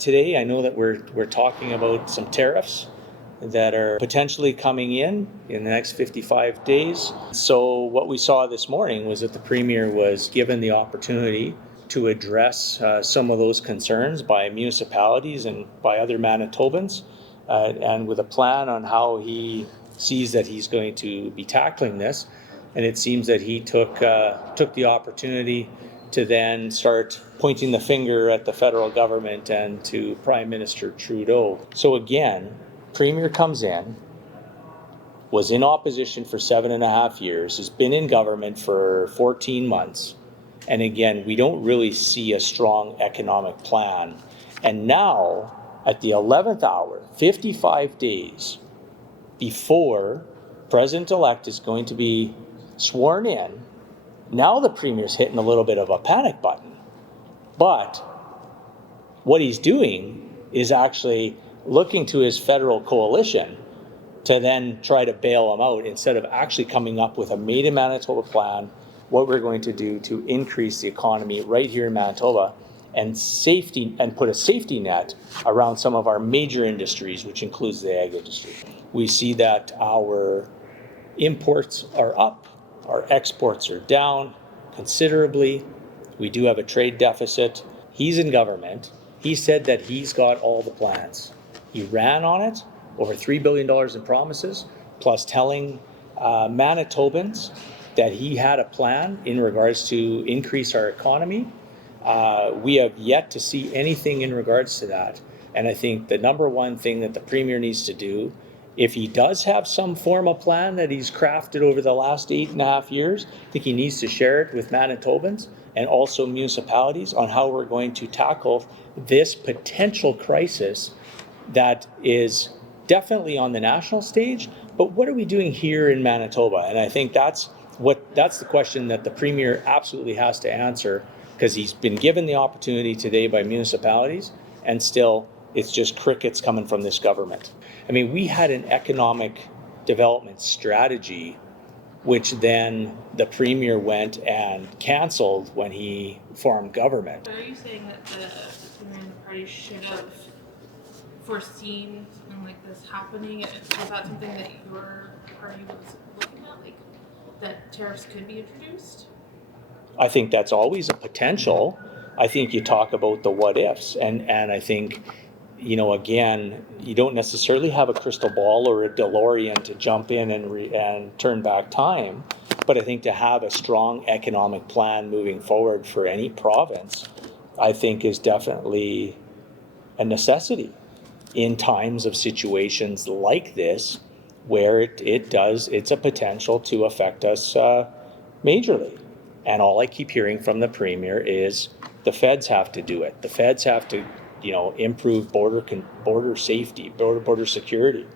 today. I know that we're talking about some tariffs that are potentially coming in the next 55 days. So what we saw this morning was that the Premier was given the opportunity to address some of those concerns by municipalities and by other Manitobans, and with a plan on how he sees that he's going to be tackling this. And it seems that he took the opportunity to then start pointing the finger at the federal government and to Prime Minister Trudeau. So again, Premier comes in, was in opposition for 7.5 years, has been in government for 14 months, and again, we don't really see a strong economic plan. And now, at the 11th hour, 55 days before President-elect is going to be sworn in, now the Premier's hitting a little bit of a panic button. But what he's doing is actually looking to his federal coalition to then try to bail him out instead of actually coming up with a Made in Manitoba plan, what we're going to do to increase the economy right here in Manitoba and put a safety net around some of our major industries, which includes the ag industry. We see that our imports are up, our exports are down considerably. We do have a trade deficit. He's in government. He said that he's got all the plans. He ran on it, over $3 billion in promises, plus telling Manitobans that he had a plan in regards to increase our economy. We have yet to see anything in regards to that. And I think the number one thing that the Premier needs to do, if he does have some form of plan that he's crafted over the last 8.5 years, I think he needs to share it with Manitobans and also municipalities on how we're going to tackle this potential crisis that is definitely on the national stage, but what are we doing here in Manitoba? And I think that's the question that the Premier absolutely has to answer, because he's been given the opportunity today by municipalities, and still it's just crickets coming from this government. I mean, we had an economic development strategy, which then the Premier went and canceled when he formed government. Are you saying that the Premier and the party should have foreseen something like this happening? Was that something that your party was looking at, like that tariffs could be introduced? I think that's always a potential. I think you talk about the what ifs, and I think, you know, again, you don't necessarily have a crystal ball or a DeLorean to jump in and turn back time, but I think to have a strong economic plan moving forward for any province, I think is definitely a necessity in times of situations like this, where it's a potential to affect us majorly. And all I keep hearing from the Premier is the feds have to do it. The feds have to, you know, improve border safety, border security.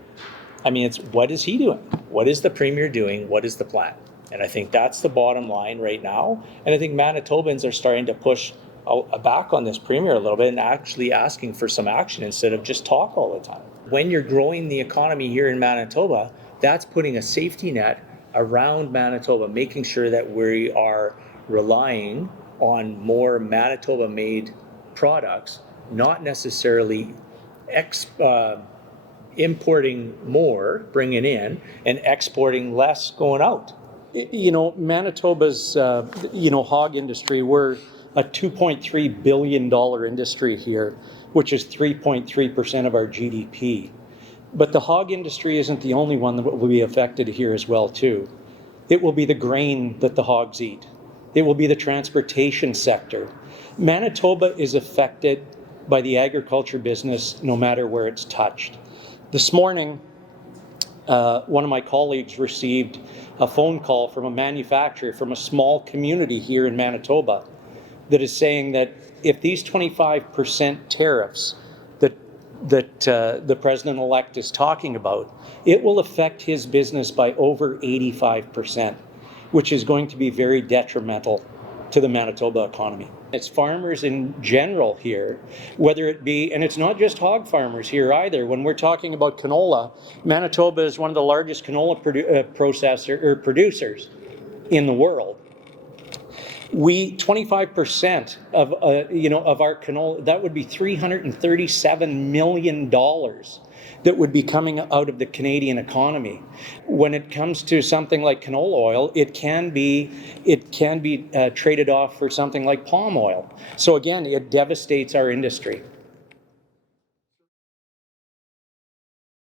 I mean, it's what is he doing? What is the Premier doing? What is the plan? And I think that's the bottom line right now. And I think Manitobans are starting to push back on this Premier a little bit and actually asking for some action instead of just talk all the time. When you're growing the economy here in Manitoba, that's putting a safety net around Manitoba, making sure that we are relying on more Manitoba-made products, not necessarily importing more, bringing in, and exporting less, going out. You know, Manitoba's, hog industry, we're a $2.3 billion industry here, which is 3.3% of our GDP. But the hog industry isn't the only one that will be affected here as well, too. It will be the grain that the hogs eat. It will be the transportation sector. Manitoba is affected by the agriculture business no matter where it's touched. This morning, one of my colleagues received a phone call from a manufacturer from a small community here in Manitoba that is saying that if these 25% tariffs that the president-elect is talking about, it will affect his business by over 85%, which is going to be very detrimental to the Manitoba economy. It's farmers in general here, whether it be, and it's not just hog farmers here either. When we're talking about canola, Manitoba is one of the largest canola producers in the world. We 25% of of our canola, that would be $337 million that would be coming out of the Canadian economy. When it comes to something like canola oil, it can be traded off for something like palm oil. So again, it devastates our industry.